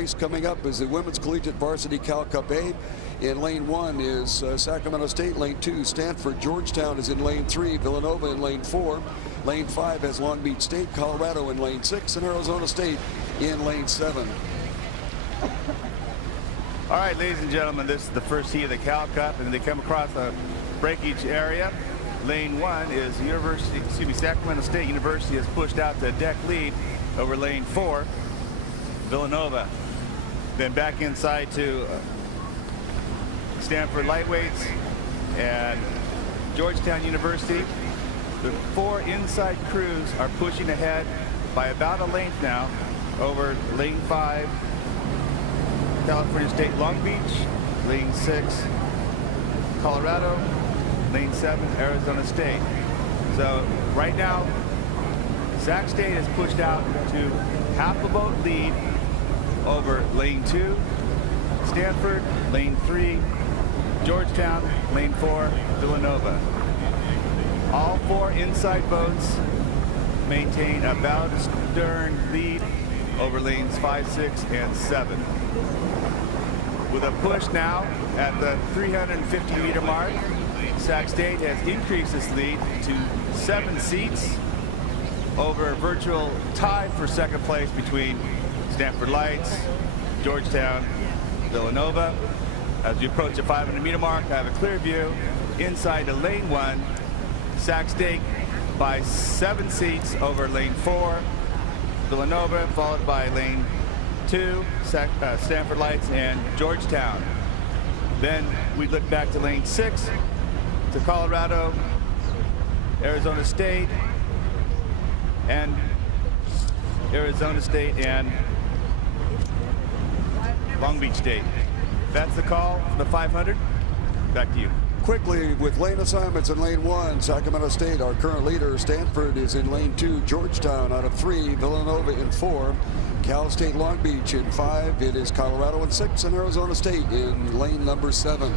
race coming up is the Women's Collegiate Varsity Cal Cup A. In lane 1 is Sacramento State. Lane 2, Stanford. Georgetown is in lane 3. Villanova in lane 4. Lane 5 has Long Beach State. Colorado in lane 6. And Arizona State in lane 7. All right, ladies and gentlemen, this is the first heat of the Cal Cup, and they come across a breakage area. Lane 1 is Sacramento State University has pushed out the deck lead over lane 4, Villanova. Then back inside to Stanford Lightweights and Georgetown University. The 4 inside crews are pushing ahead by about a length now over lane 5, California State Long Beach, lane 6, Colorado, lane 7, Arizona State. So right now, Sac State has pushed out to half a boat lead over lane 2, Stanford, lane 3, Georgetown, lane 4, Villanova. All 4 inside boats maintain about stern lead over lanes 5, 6, and 7. With a push now at the 350-meter mark, Sac State has increased its lead to 7 seats over a virtual tie for second place between Stanford Lights, Georgetown, Villanova. As we approach the 500-meter mark, I have a clear view inside to lane 1. Sac State by 7 seats over lane 4, Villanova, followed by lane 2, Stanford Lights and Georgetown. Then we look back to lane 6 to Colorado, Arizona State, and Long Beach State. That's the call for the 500. Back to you. Quickly, with lane assignments in lane 1, Sacramento State, our current leader. Stanford is in lane 2, Georgetown out of 3, Villanova in 4, Cal State Long Beach in 5. It is Colorado in 6, and Arizona State in lane number 7.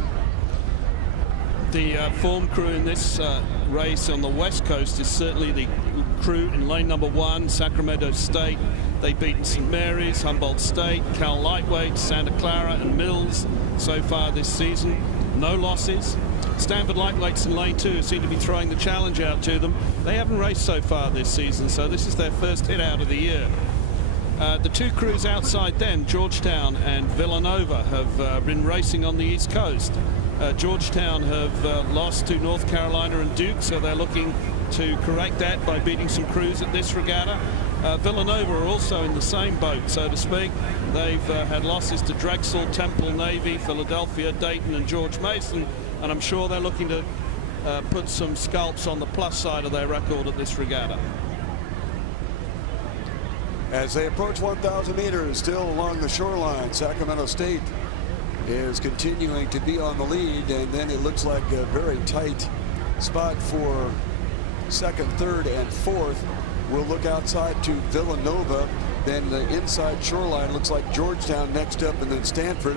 The form crew in this race on the West Coast is certainly the crew in lane number 1, Sacramento State. They've beaten St. Mary's, Humboldt State, Cal Lightweight, Santa Clara, and Mills so far this season. No losses. Stanford Lightweights in lane 2 seem to be throwing the challenge out to them. They haven't raced so far this season, so this is their first hit out of the year. The 2 crews outside them, Georgetown and Villanova, have been racing on the East Coast. Georgetown have lost to North Carolina and Duke, so they're looking to correct that by beating some crews at this regatta. Villanova are also in the same boat, so to speak. They've had losses to Drexel, Temple, Navy, Philadelphia, Dayton, and George Mason, and I'm sure they're looking to put some scalps on the plus side of their record at this regatta. As they approach 1,000 meters, still along the shoreline, Sacramento State is continuing to be on the lead, and then it looks like a very tight spot for 2nd, 3rd, and 4th. We'll look outside to Villanova. Then the inside shoreline looks like Georgetown next up, and then Stanford.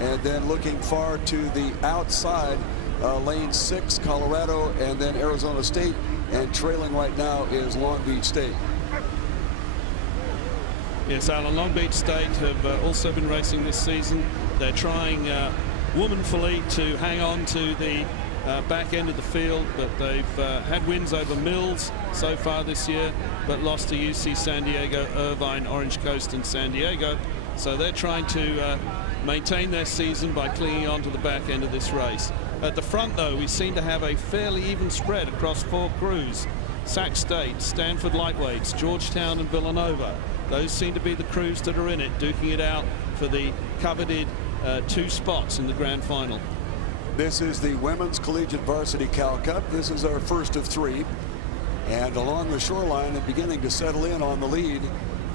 And then looking far to the outside, lane 6, Colorado, and then Arizona State. And trailing right now is Long Beach State. Yes, Alan, Long Beach State have also been racing this season. They're trying womanfully to hang on to the back end of the field, but they've had wins over Mills so far this year, but lost to UC San Diego, Irvine, Orange Coast, and San Diego. So they're trying to maintain their season by clinging on to the back end of this race. At the front, though, we seem to have a fairly even spread across 4 crews. Sac State, Stanford Lightweights, Georgetown, and Villanova. Those seem to be the crews that are in it, duking it out for the coveted 2 spots in the grand final. This is the Women's Collegiate Varsity Cal Cup. This is our first of 3. And along the shoreline and beginning to settle in on the lead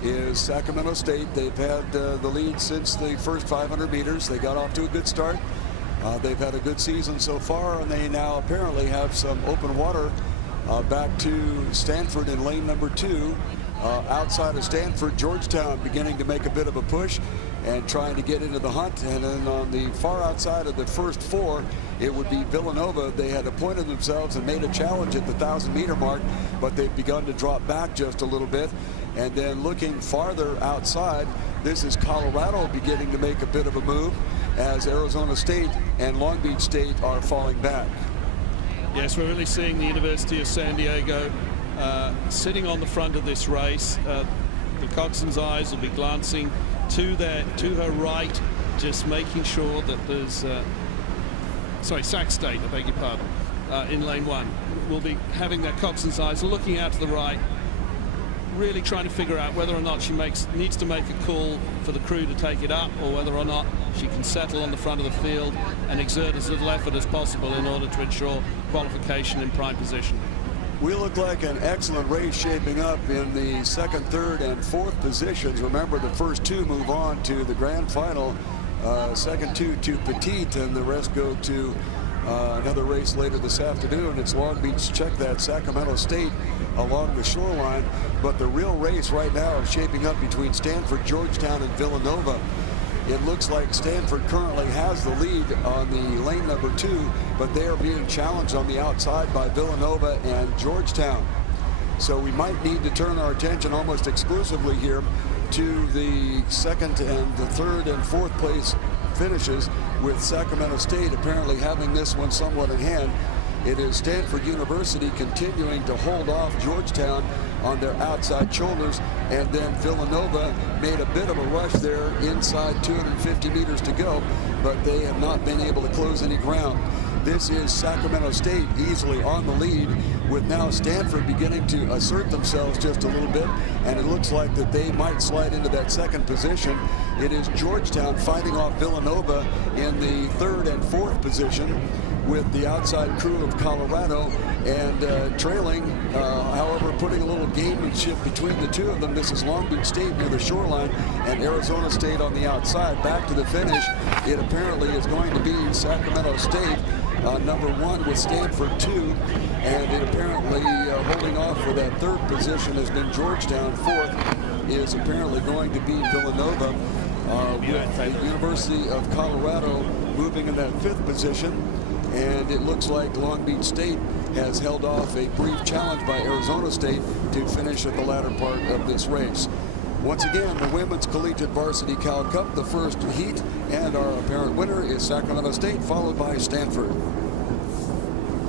is Sacramento State. They've had the lead since the first 500 meters. They got off to a good start. They've had a good season so far, and they now apparently have some open water back to Stanford in lane number 2. outside of Stanford, Georgetown beginning to make a bit of a push and trying to get into the hunt. And then on the far outside of the first four, it would be Villanova. They had appointed themselves and made a challenge at the 1,000-meter mark, but they've begun to drop back just a little bit. And then looking farther outside, this is Colorado beginning to make a bit of a move as Arizona State and Long Beach State are falling back. Yes, we're really seeing the University of San Diego sitting on the front of this race. The coxswain's eyes will be glancing to her right, just making sure that there's Sac State, I beg your pardon, in lane one. We'll be having their coxswain's eyes looking out to the right, really trying to figure out whether or not she needs to make a call for the crew to take it up, or whether or not she can settle on the front of the field and exert as little effort as possible in order to ensure qualification in prime position. We look like an excellent race shaping up in the second, third, and fourth positions. Remember, the first two move on to the grand final. Second two to Petite, and the rest go to another race later this afternoon. It's Long Beach, check that, Sacramento State along the shoreline. But the real race right now is shaping up between Stanford, Georgetown, and Villanova. It looks like Stanford currently has the lead on the lane number 2, but they are being challenged on the outside by Villanova and Georgetown. So we might need to turn our attention almost exclusively here to the second and the third and fourth place finishes, with Sacramento State apparently having this one somewhat in hand. It is Stanford University continuing to hold off Georgetown on their outside shoulders, and then Villanova made a bit of a rush there inside 250 meters to go, but they have not been able to close any ground. This is Sacramento State easily on the lead, with now Stanford beginning to assert themselves just a little bit, and it looks like that they might slide into that second position. It is Georgetown fighting off Villanova in the third and fourth position, with the outside crew of Colorado, and trailing, however, putting a little gamemanship between the two of them. This is Long Beach State near the shoreline and Arizona State on the outside. Back to the finish, it apparently is going to be Sacramento State, number 1 with Stanford 2, and it apparently holding off for that third position has been Georgetown. Fourth is apparently going to be Villanova, with the University of Colorado moving in that fifth position. And it looks like Long Beach State has held off a brief challenge by Arizona State to finish at the latter part of this race. Once again, the Women's Collegiate Varsity Cal Cup, the first heat, and our apparent winner is Sacramento State, followed by Stanford.